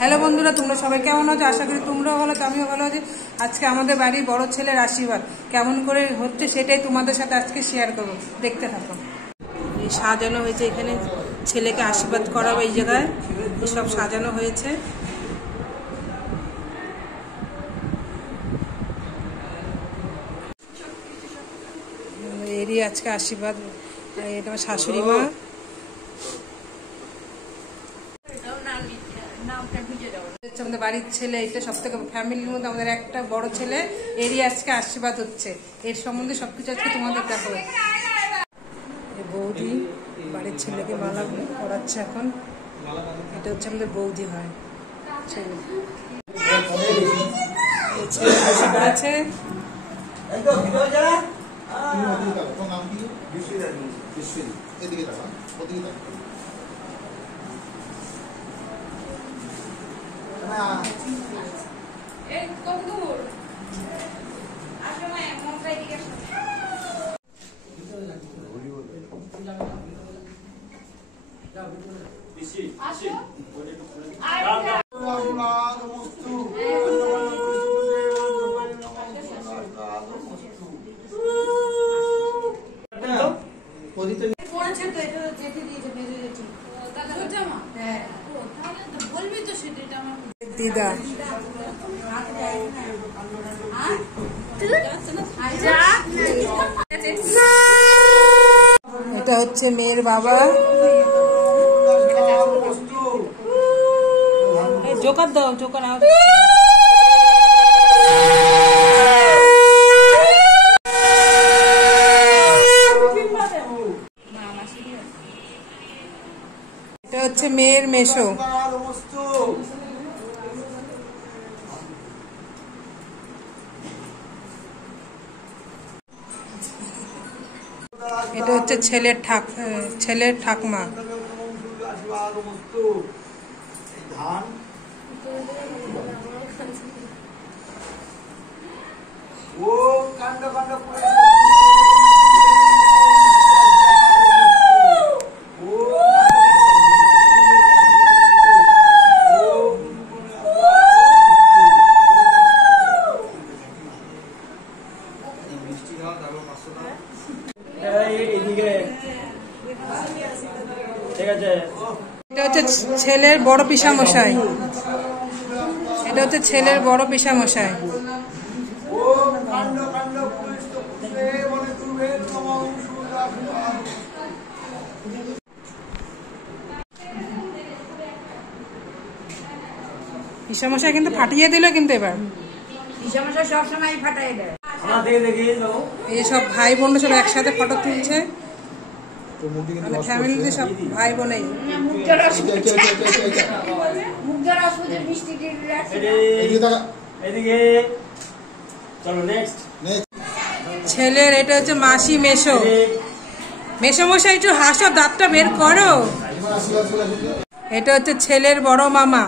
Hello বন্ধুরা, তোমরা সবাই কেমন আছো? আশা করি তোমরাও ভালো, আমিও ভালো আছি। আজকে আমাদের বাড়ির বড় ছেলের আশীর্বাদ কেমন করে হচ্ছে সেটাই তোমাদের সাথে আজকে শেয়ার করবো, দেখতে থাকো। এই সাজানো হয়েছে, এখানে ছেলেকে আশীর্বাদ করাবো, এই জায়গায় সব সাজানো হয়েছে। এরই আজকে আশীর্বাদ। এটা আমার শাশুড়ি মা। আমাদের বাড়ির ছেলে, এটা সব থেকে ফ্যামিলির মধ্যে আমাদের একটা বড় ছেলে, এরই আজকে আশীর্বাদ হচ্ছে। এর সম্বন্ধে সবকিছু আজকে তোমাদের দেখাবো। বৌদি বাড়ির ছেলেকে মালা পরাচ্ছে এখন। এটা হচ্ছে আমাদের বৌদি হয় ছেলে। ছেলে বসে পড়েছে। দিদা এটা হচ্ছে মেয়ের বাবা। জোকার দাও, জোকার আওয়াজ। এটা হচ্ছে মেয়ের মেশো। এটা হচ্ছে ছেলের ঠাকমা। এটা হচ্ছে ছেলের বড় পিসামশাই। এটা হচ্ছে ছেলের বড় পিসামশাই। পিসামশাই কিন্তু ফাটিয়ে দিল, কিন্তু এবার পিসামশাই সবসময় ফাটাই দেয়। এইসব ভাই বোন সব একসাথে ফটো তুলছে। ফ্যামিলিতে সব ভাই বোনেই। ছেলের এটা হচ্ছে মাসি মেশো। মেশোমশাই একটু হাসো, দাঁতটা বের করো। এটা হচ্ছে ছেলের বড় মামা।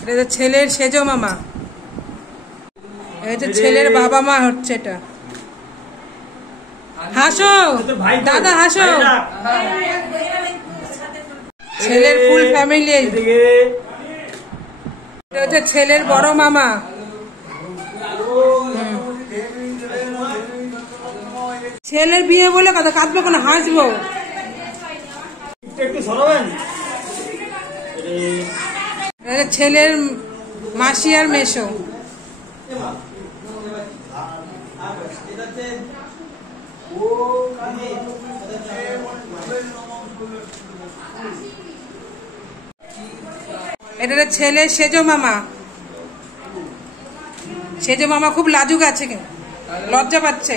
এটা হচ্ছে ছেলের সেজো মামা। এটা হচ্ছে ছেলের বাবা মা হচ্ছে। এটা হাসো দাদা, হাসো। ছেলের ফুল ফ্যামিলি। এটা হচ্ছে ছেলের বড় মামা। ছেলের বিয়ে বলে কথা, কাঁদবো কেন, হাসবো। ছেলের মাসি আর মেশো। এটা ছেলের সেজো মামা। সেজো মামা খুব লাজুক আছে, লজ্জা পাচ্ছে।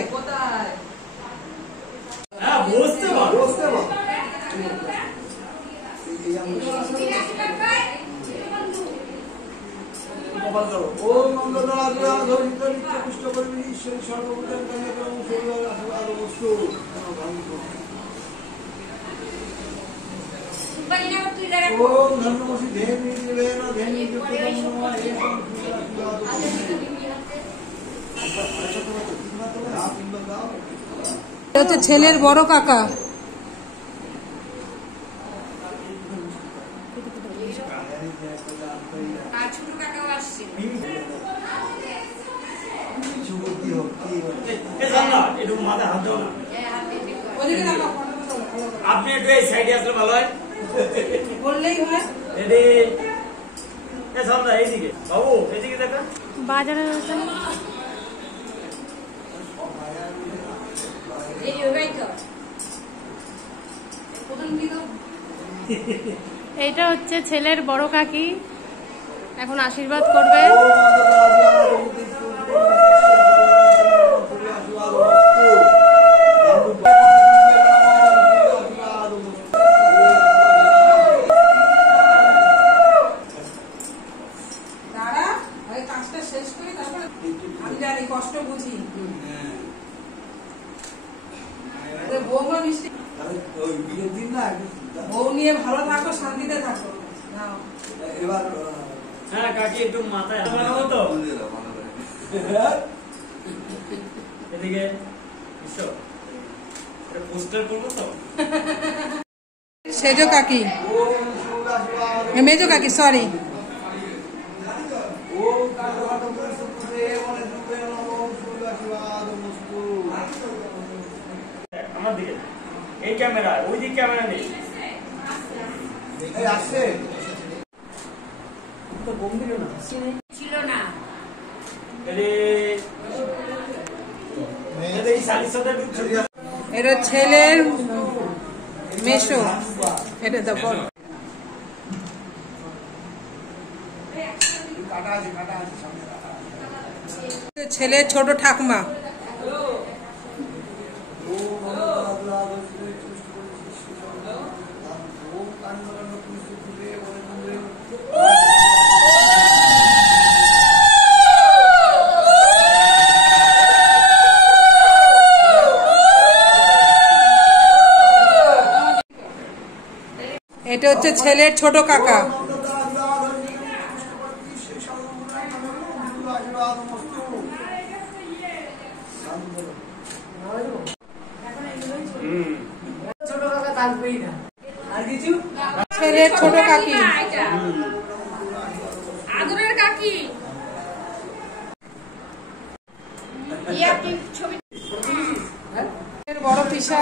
হচ্ছে ছেলের বড় কাকা। ছোট কাকাও আসছে। আপনি একটু এই সাইডে আসলে ভালো হয়, বললেই হয়। এইদিকে বাবু, এদিকে দেখেন বাজারে এইটা হচ্ছে ছেলের বড় কাকি, এখন আশীর্বাদ করবে। কাজটা শেষ করি, তারপরে আমি জানি কষ্ট বুঝি। বৌমা মিষ্টি, বউ নিয়ে ভালো থাকো, শান্তিতে থাকো। এবার হ্যাঁ কাকি একটু মাথায় তো এদিকে পোস্টার করবো তো। সেজো কাকি, মেজো কাকি, সরি। আমার দিকে এই ক্যামেরা, ওই দিক ক্যামেরা নেই। আসছে তো গম্ভীর না ছিল না। এটা ছেলের মেশো, এটা তো বড় ছেলের ছোট ঠাকুমা। এটা হচ্ছে ছেলের ছোট কাকা। ছেলের ছোট কাকি, আদরের কাকি। বড় পিসা,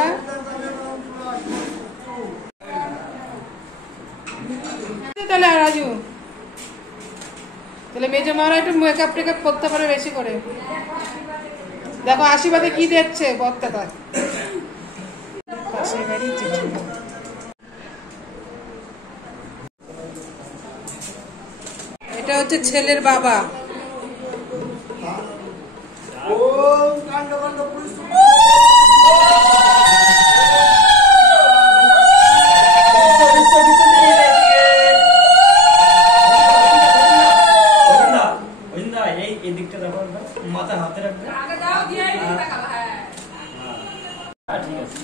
তাহলে রাজু, তাহলে মেজো মারা একটু মেকআপ টেকআপ করতে পারে বেশি করে। দেখো আশীর্বাদে কি দিচ্ছে বক্তাটা। এটা হচ্ছে ছেলের বাবা। এই দিকটা দেখো, মাথা হাতে রাখবে। ঠিক আছে।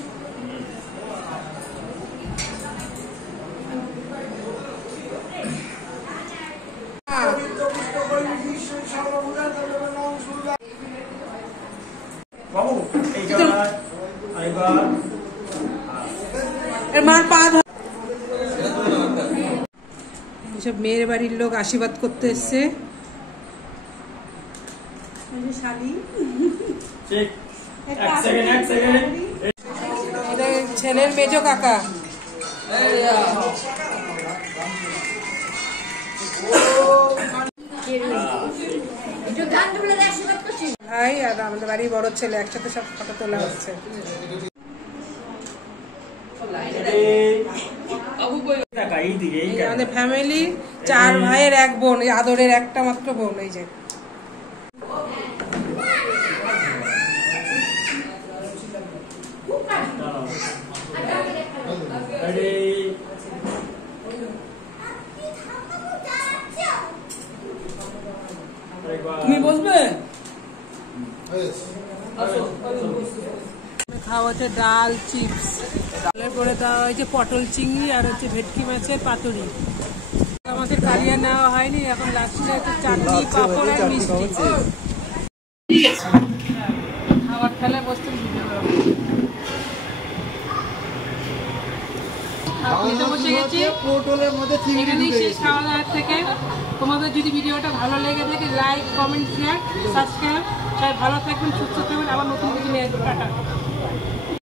বাবু মার পা এসব মেয়ের বাড়ির লোক আশীর্বাদ করতে এসছে। ছেলের মেজো কাকা। ভাই আর আমাদের বাড়ির বড় ছেলে একসাথে সব ফটো তোলা হচ্ছে। আমাদের ফ্যামিলি 4 ভাইয়ের 1 বোন, আদরের একটা মাত্র বোন। এই যে তুমি বসবে। খাওয়া হচ্ছে ডাল, চিপস, ডালের পরে দেওয়া হয়েছে পটল চিংড়ি আর হচ্ছে ভেটকি মাছের পাতুরি। আমাদের কালিয়া নেওয়া হয়নি, এখন লাস্টে হচ্ছে চাটনি, পাঁপড় আর মিষ্টি। খাবার খেলায় বসতে আপনি তো বসে গেছি পোর্টলের মধ্যে চিংড়ি এখানেই ঢুকে শেষ গেছে। খাওয়া দাওয়ার থেকে। তোমাদের যদি ভিডিওটা ভালো লেগে থাকে লাইক কমেন্ট শেয়ার সাবস্ক্রাইব, সবাই ভালো থাকবেন সুস্থ থাকবেন।